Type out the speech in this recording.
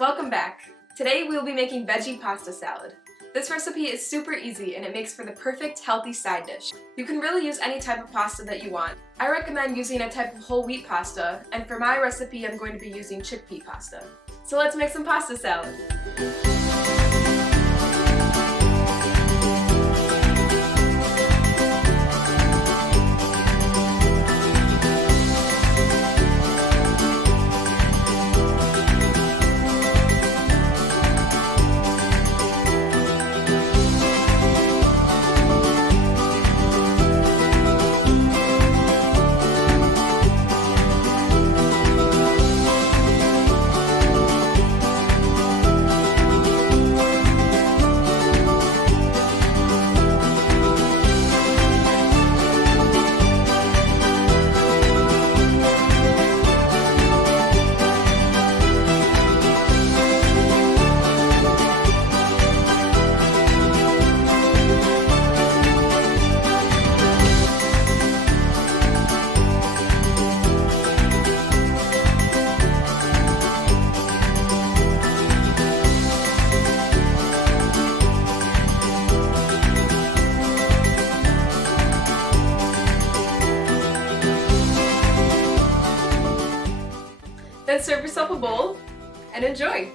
Welcome back! Today we will be making veggie pasta salad. This recipe is super easy and it makes for the perfect healthy side dish. You can really use any type of pasta that you want. I recommend using a type of whole wheat pasta, and for my recipe I'm going to be using chickpea pasta. So let's make some pasta salad! Then serve yourself a bowl and enjoy!